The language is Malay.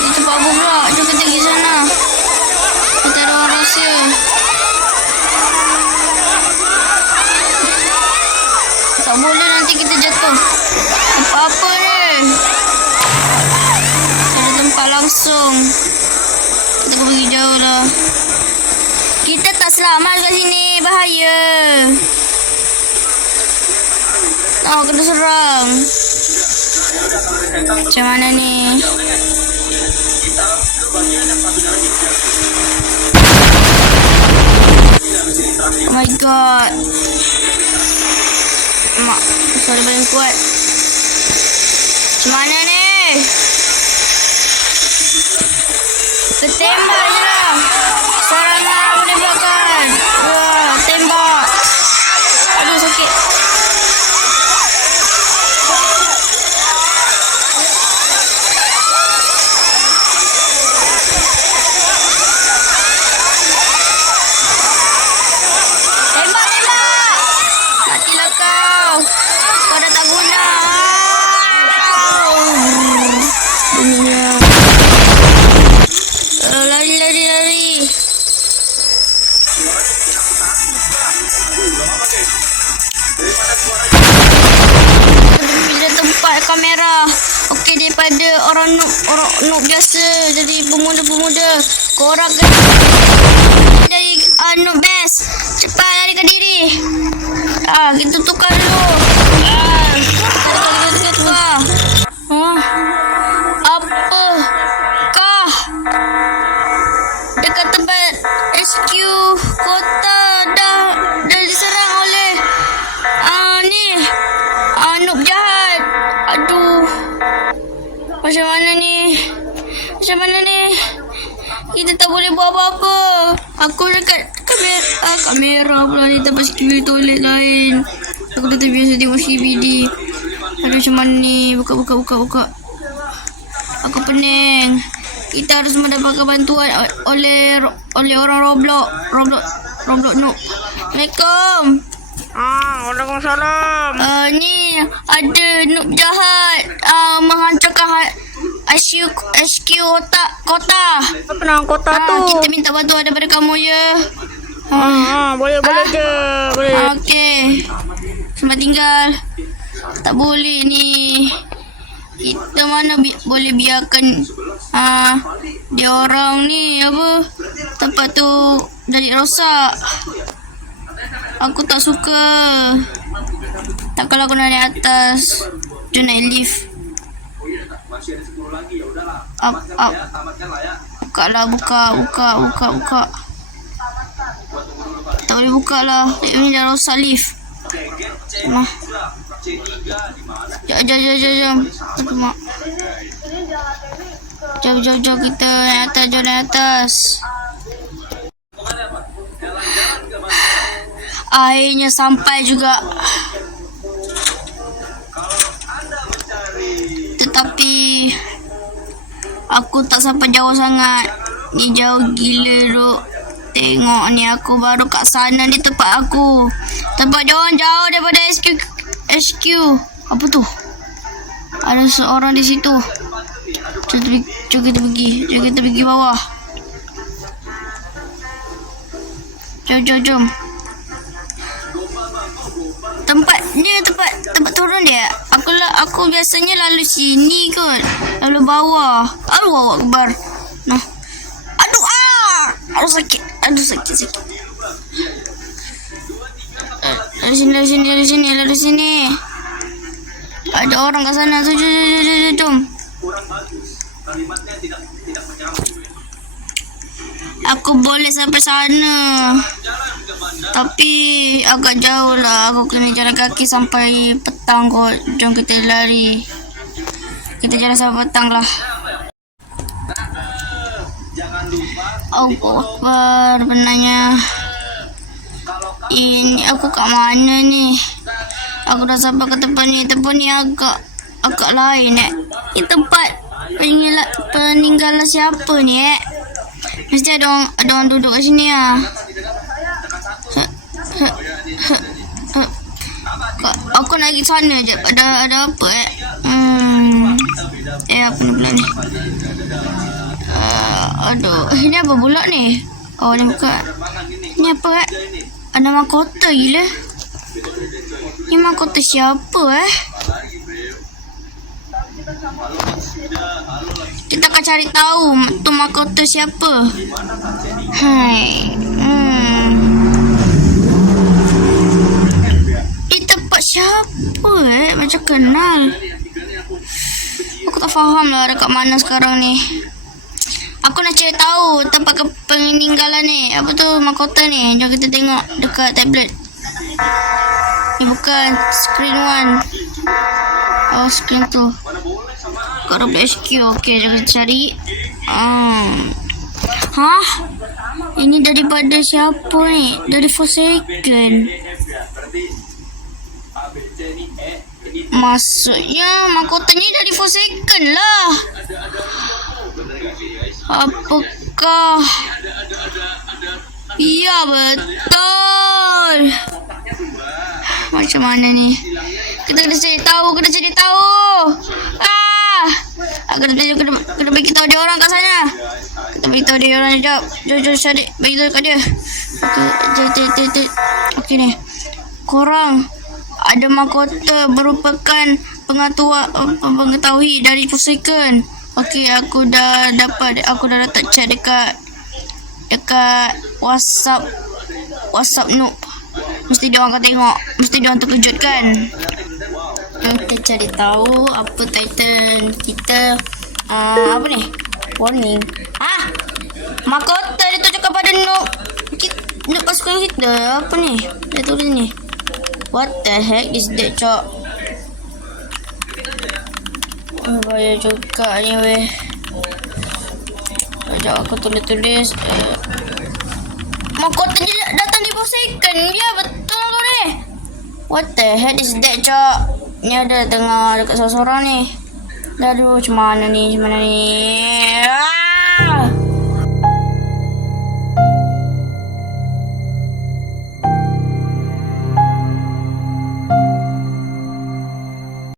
Ini tempat apa pula? Jom kita pergi sana. Kita ada orang rahsia. Tak boleh nanti kita jatuh. Apa-apa ni? Ada tempat langsung. Kita pergi jauh lah. Kita tak selamat kat sini. Bahaya. Oh, kena serang. Macam mana ni? Oh my god. Mak, suara paling kuat. Macam mana ni? Ketembak je lah. Serangan penembakan. Wah, tembak. Aduh, sakit. Kamera. Okey, daripada orang noob biasa jadi pemuda-pemuda. Korang kena dari noob best. Cepat larikan diri. Kita tukar dulu. Kita tukar. Apakah dekat tempat HQ kota dah diserang oleh noob jahat. Aduh. Macam mana ni? Kita tak boleh buat apa-apa. Aku dekat kamera pula di tempat security toilet lain. Aku dah terbiasa tengok CBD. Aduh, macam mana ni? Buka. Aku pening. Kita harus mendapatkan bantuan oleh orang Roblox noob. Assalamualaikum. Waalaikumsalam. Ni ada noob jahat menghancurkan HQ kota. Apa nama kota tu? Kita minta bantuan daripada kamu ya. Boleh je. Boleh. Okey. Selamat tinggal. Tak boleh ni. Kita mana boleh biarkan dia orang ni apa tempat tu jadi rosak. Aku tak suka. Tak kalau aku naik atas. Dia naik lift. Buka. Tak boleh buka lah. Ini dah rosak lift. Jom. Jom kita naik atas. Akhirnya sampai juga. Tetapi aku tak sampai jauh sangat. Ni jauh gila duk. Tengok ni aku baru kat sana di tempat aku. Tempat jauh daripada HQ. Apa tu? Ada seorang di situ. Jom kita pergi bawah. Jom. Tempat turun dia. Aku biasanya lalu sini kot. Lalu bawah. Allahu Akbar. Nah. Aduh sakit. Lari sini. Ada orang kat sana tu. Jom. Aku boleh sampai sana. Tapi agak jauh lah. Aku kena jalan kaki sampai petang kot. Jom kita lari. Kita jalan sampai petang lah. Allahu Akbar. Benarnya ini aku kat mana ni? Aku dah sampai ke tempat ni. Tempat ni agak lain Ini tempat peninggalan siapa ni Mesti ada orang duduk kat sini lah. Aku nak pergi sana je. Ada apa Apa ni pula ni? Aduh, ini apa pula ni? Oh, ni buka. Ni apa Ada mahkota gila. Ni mahkota siapa Kita akan cari tahu tu mahkota siapa. Hai. Tempat siapa Macam kenal. Aku tak faham lah dekat mana sekarang ni. Aku nak cari tahu tempat peninggalan ni. Apa tu mahkota ni? Jom kita tengok dekat tablet. Ni bukan screen one. Oh, screen tu. Kat WHQ. Okey, jom kita cari. Hah? Ini daripada siapa ni? Dari Forsaken. Maksudnya mahkota ni dari Forsaken lah. Apakah? Ya, betul. Macam mana ni? Kita kena cari tahu. Kena bagi tahu dia orang kat sana. Kita bagi tahu dia orang sekejap. Jom cari. Bagi tahu kat dia. Okey ni. Korang ada mahkota merupakan pengetahui dari Forsaken. Okey, aku dah letak chat dekat WhatsApp Noob. Mesti dia orang akan tengok. Mesti dia orang terkejut kan. Jom kita cari tahu apa title kita. Apa ni? Warning. Mahkota dia tunjukkan pada Noob. Noob pasukan kita. Apa ni? Dia tulis ni. What the heck is that, Cok? Bahaya juga ni, weh. Sekejap aku tulis. Mahkota ni datang di Forsaken. Ya, betul kau ni. What the heck is that, Cok? Ni ada tengah dekat seorang-seorang ni. Aduh, macam mana ni?